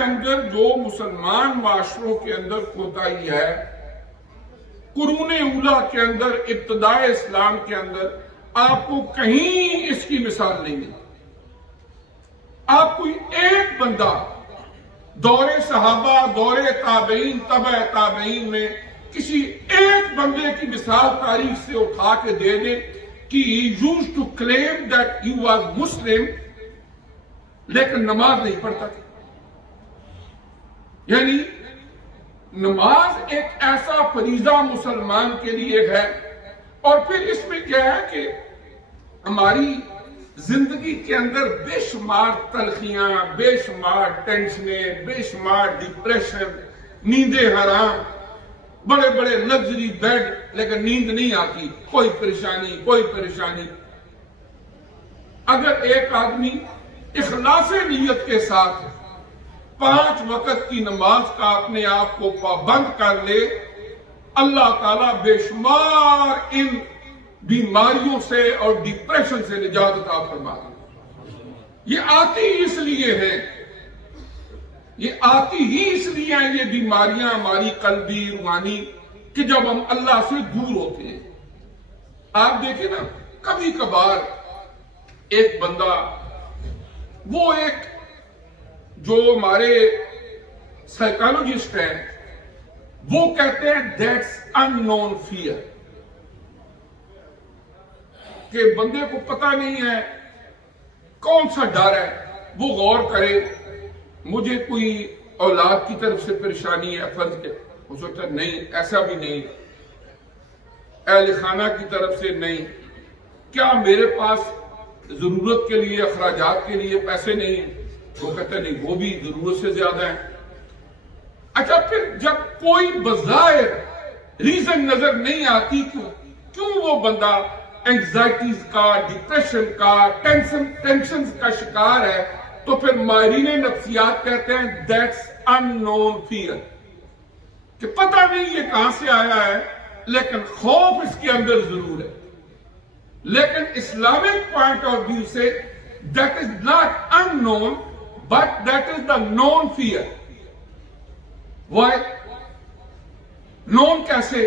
کے اندر جو مسلمان معاشروں کے اندر کوتاہی ہے، قرون اولا کے اندر، ابتدائے اسلام کے اندر آپ کو کہیں اس کی مثال نہیں ملتی۔ آپ کوئی ایک بندہ دور صحابہ، دور تابعین، تبع تابعین میں کسی ایک بندے کی مثال تاریخ سے اٹھا کے دے دے کہ he used to claim that he was Muslim لیکن نماز نہیں پڑھتا تھا۔ یعنی نماز ایک ایسا فریضہ مسلمان کے لیے ہے، اور پھر اس میں کیا ہے کہ ہماری زندگی کے اندر بے شمار تلخیاں، بے شمار ٹینشنیں، بے شمار ڈپریشن، نیندیں حرام، بڑے بڑے لگژری بیڈ لیکن نیند نہیں آتی، کوئی پریشانی کوئی پریشانی۔ اگر ایک آدمی اخلاص نیت کے ساتھ 5 وقت کی نماز کا اپنے آپ کو پابند کر لے، اللہ تعالیٰ بے شمار ان بیماریوں سے اور ڈپریشن سے نجات عطا فرما دے۔ یہ آتی ہی اس لیے ہے، یہ آتی ہی اس لیے ہیں یہ بیماریاں ہماری قلبی روحانی، کہ جب ہم اللہ سے دور ہوتے ہیں۔ آپ دیکھیں نا، کبھی کبھار ایک بندہ، وہ ایک جو ہمارے سائیکالوجسٹ ہیں وہ کہتے ہیں دیٹس ان نون فیئر، کہ بندے کو پتہ نہیں ہے کون سا ڈر ہے، وہ غور کرے، مجھے کوئی اولاد کی طرف سے پریشانی ہے، فرض کے ہو سکتا ہے نہیں، ایسا بھی نہیں، اہل خانہ کی طرف سے نہیں، کیا میرے پاس ضرورت کے لیے، اخراجات کے لیے پیسے نہیں ہیں؟ وہ کہتے ہیں نہیں، وہ بھی ضرورت سے زیادہ ہیں۔ اچھا، پھر جب کوئی بظاہر ریزن نظر نہیں آتی کیوں وہ بندہ اینگزائٹیز کا، ڈپریشن کا، ٹینشن کا شکار ہے، تو پھر ماہرین نفسیات کہتے ہیں دیٹس ان نون فیئر، کہ پتہ نہیں یہ کہاں سے آیا ہے لیکن خوف اس کے اندر ضرور ہے۔ لیکن اسلامک پوائنٹ آف ویو سے that is not unknown but that is the known fear. Why? known کیسے؟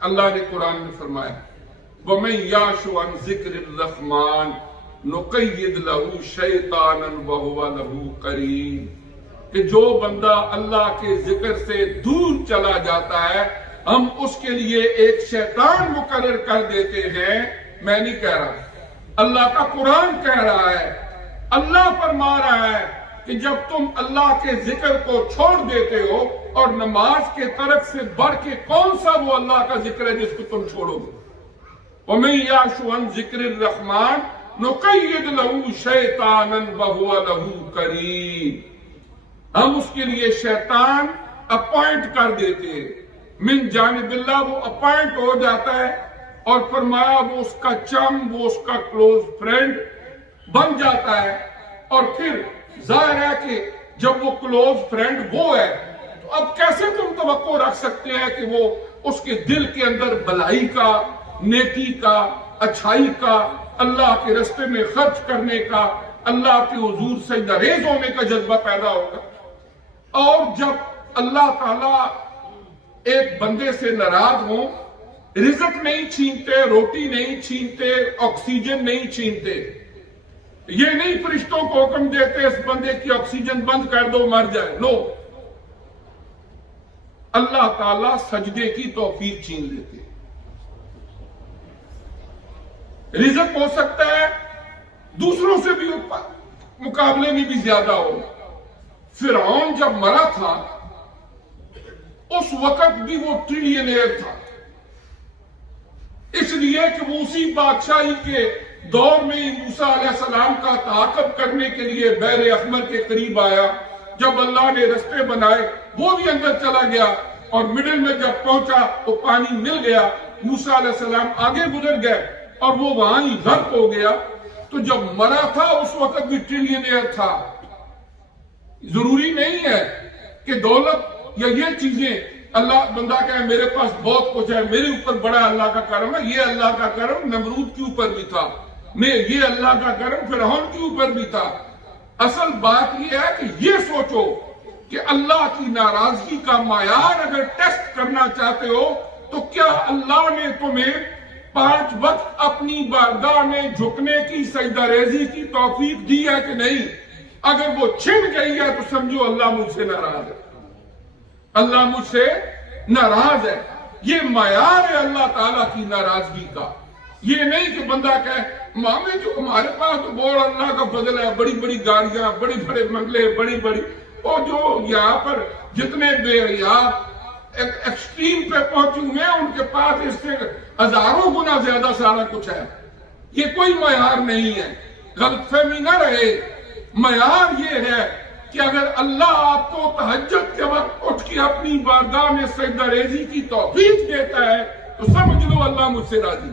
اللہ نے قرآن میں فرمایا وَمَن يَعْشُ عَنْ ذِكْرِ الرَّحْمَنِ نُقَيِّضْ لَهُ شَيْطَانًا وَهُوَ لَهُ قَرِينٌ، کہ جو بندہ اللہ کے ذکر سے دور چلا جاتا ہے، ہم اس کے لیے ایک شیطان مقرر کر دیتے ہیں۔ میں نہیں کہہ رہا، اللہ کا قرآن کہہ رہا ہے، اللہ فرما رہا ہے کہ جب تم اللہ کے ذکر کو چھوڑ دیتے ہو، اور نماز کے طرف سے بڑھ کے کون سا وہ اللہ کا ذکر ہے جس کو تم چھوڑو گے؟ وَمَن يَعْشُ عَنْ ذِكْرِ الرَّحْمَنِ نُقَيِّضْ لَهُ شَيْطَانًا وَهُوَ لَهُ قَرِينٌ، ہم اس کے لیے شیطان اپوائنٹ کر دیتے ہیں، من جانب اللہ، وہ اپوائنٹ ہو جاتا ہے، اور فرمایا وہ اس کا چم، وہ اس کا کلوز فرینڈ بن جاتا ہے۔ اور پھر ظاہر ہے کہ جب وہ کلوز فرینڈ وہ ہے، تو اب کیسے تم توقع رکھ سکتے ہیں کہ وہ اس کے دل کے اندر بھلائی کا، نیکی کا، اچھائی کا، اللہ کے راستے میں خرچ کرنے کا، اللہ کے حضور سجدہ ریز ہونے کا جذبہ پیدا ہوگا؟ اور جب اللہ تعالیٰ ایک بندے سے ناراض ہوں، رزق نہیں چھینتے، روٹی نہیں چھینتے، آکسیجن نہیں چھینتے، یہ نہیں فرشتوں کو حکم دیتے اس بندے کی آکسیجن بند کر دو مر جائے، نو، اللہ تعالیٰ سجدے کی توفیق چھین لیتے۔ رزق ہو سکتا ہے دوسروں سے بھی مقابلے میں بھی زیادہ ہو۔ فرعون جب مرا تھا اس وقت بھی وہ ٹریلینئر تھا، اس لیے کہ وہ اسی بادشاہی کے دور میں ہی موسیٰ علیہ السلام کا تعاقب کرنے کے لیے بحر احمر کے قریب آیا۔ جب اللہ نے رستے بنائے وہ بھی اندر چلا گیا، اور مڈل میں جب پہنچا تو پانی مل گیا، موسیٰ علیہ السلام آگے گزر گئے اور وہ وہاں ہی غرق ہو گیا۔ تو جب مرا تھا اس وقت بھی ٹریلینئر تھا۔ ضروری نہیں ہے کہ دولت یا یہ چیزیں اللہ بندہ کہے میرے پاس بہت کچھ ہے، میرے اوپر بڑا اللہ کا کرم ہے۔ یہ اللہ کا کرم نمرود کے اوپر بھی تھا، یہ اللہ کا کرم فرعون کے اوپر بھی تھا۔ اصل بات یہ ہے کہ یہ سوچو کہ اللہ کی ناراضگی کا معیار اگر ٹیسٹ کرنا چاہتے ہو تو کیا اللہ نے تمہیں 5 وقت اپنی بارگاہ میں جھکنے کی سجدہ ریزی کی توفیق دی ہے کہ نہیں؟ اگر وہ چھن گئی ہے تو سمجھو اللہ مجھ سے ناراض ہے، اللہ مجھ سے ناراض ہے۔ یہ معیار ہے اللہ تعالیٰ کی ناراضگی کا۔ یہ نہیں کہ بندہ کہے مامے جو ہمارے پاس تو بہت اللہ کا فضل ہے، بڑی بڑی گاڑیاں، بڑے بڑے بنگلے، بڑی بڑی، اور جو یہاں پر جتنے بے حیا ایکسٹریم پہ پہنچے ہوئے ہیں ان کے پاس اس سے ہزاروں گنا زیادہ سارا کچھ ہے۔ یہ کوئی معیار نہیں ہے، غلط فہمی نہ رہے۔ معیار یہ ہے کہ اگر اللہ آپ کو تہجد کے وقت اٹھ کے اپنی بارگاہ میں سجدہ ریزی کی توفیق دیتا ہے تو سمجھ لو اللہ مجھ سے راضی۔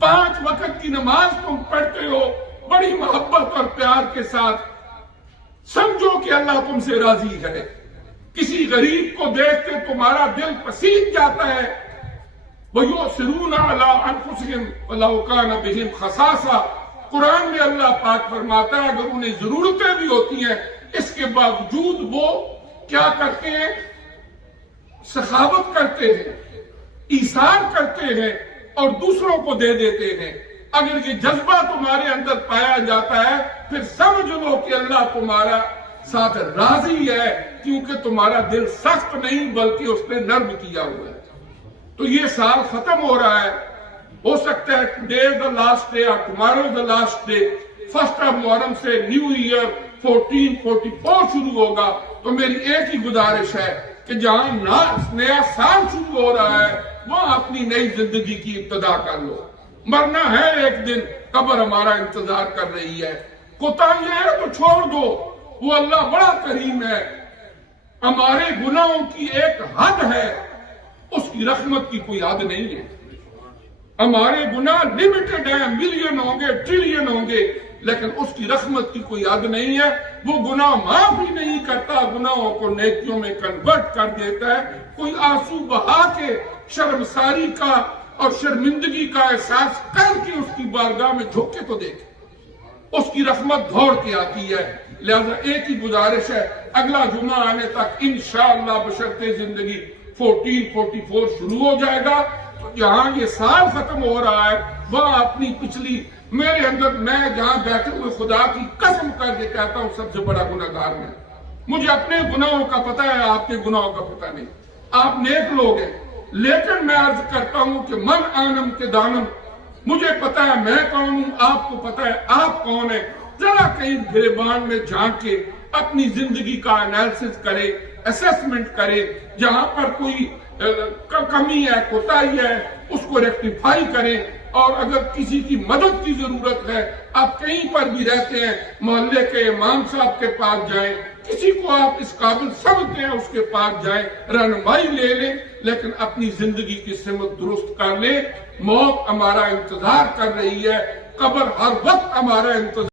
5 وقت کی نماز تم پڑھتے ہو بڑی محبت اور پیار کے ساتھ، سمجھو کہ اللہ تم سے راضی ہے۔ کسی غریب کو دیکھ کے تمہارا دل پسیج جاتا ہے، وَيُؤْثِرُونَ عَلَىٰ أَنفُسِهِمْ وَلَوْ كَانَ بِهِمْ خَصَاصَةٌ۔ قرآن میں اللہ پاک فرماتا ہے اگر انہیں ضرورتیں بھی ہوتی ہیں اس کے باوجود وہ کیا کرتے ہیں؟ سخاوت کرتے ہیں، ایثار کرتے ہیں اور دوسروں کو دے دیتے ہیں۔ اگر یہ جذبہ تمہارے اندر پایا جاتا ہے پھر سمجھ لو کہ اللہ تمہارا ساتھ راضی ہے، کیونکہ تمہارا دل سخت نہیں بلکہ اس نے نرم کیا ہوا ہے۔ تو یہ سال ختم ہو رہا ہے، ہو سکتا ہے ٹوڈے دا لاسٹ ڈے اور ٹمارو دا لاسٹ ڈے، 1 محرم سے نیو ایئر 1444 شروع ہوگا۔ تو میری ایک ہی گزارش ہے کہ جہاں نیا سال شروع ہو رہا ہے وہاں اپنی نئی زندگی کی ابتدا کر لو۔ مرنا ہے ایک دن، قبر ہمارا انتظار کر رہی ہے۔ کوتاہیاں ہے تو چھوڑ دو، وہ اللہ بڑا کریم ہے۔ ہمارے گناہوں کی ایک حد ہے، اس کی رحمت کی کوئی حد نہیں ہے۔ ہمارے گناہ لیمیٹڈ ہیں، ملین ہوں گے، ٹریلین ہوں گے، لیکن اس کی رحمت کی کوئی حد نہیں ہے۔ وہ گناہ معاف ہی نہیں کرتا، گناہوں کو نیکیوں میں کنورٹ کر دیتا ہے۔ کوئی آنسو بہا کے شرمساری کا اور شرمندگی کا احساس کر کے اس کی بارگاہ میں جھک کے تو دیکھے، اس کی رحمت دوڑ کے آتی ہے۔ لہذا ایک ہی گزارش ہے، اگلا جمعہ آنے تک انشاءاللہ بشرطِ زندگی 1444 شروع ہو جائے گا۔ تو جہاں یہ سال ختم ہو رہا ہے وہاں اپنی پچھلی، میرے اندر میں جہاں بیٹھے ہوئے خدا کی قسم کر کے کہتا ہوں سب سے بڑا گناہگار میں، مجھے اپنے گناہوں کا پتہ ہے، آپ کے گناہوں کا پتہ نہیں۔ آپ نیک لوگ ہیں، لیکن میں عرض کرتا ہوں کہ من آنم کے دانم، مجھے پتہ ہے میں کون ہوں، آپ کو پتہ ہے آپ کون ہیں۔ ذرا کہیں گریبان میں جھانک کے اپنی زندگی کا انالیسس کرے، اسیسمنٹ کرے، جہاں پر کوئی کمی ہے، کوتاہی ہے، اس کو ریکٹیفائی کریں۔ اور اگر کسی کی مدد کی ضرورت ہے، آپ کہیں پر بھی رہتے ہیں، محلے کے امام صاحب کے پاس جائیں، کسی کو آپ اس قابل سمجھتے ہیں اس کے پاس جائیں، رہنمائی لے لیں، لیکن اپنی زندگی کی سمت درست کر لیں۔ موت ہمارا انتظار کر رہی ہے، قبر ہر وقت ہمارا انتظار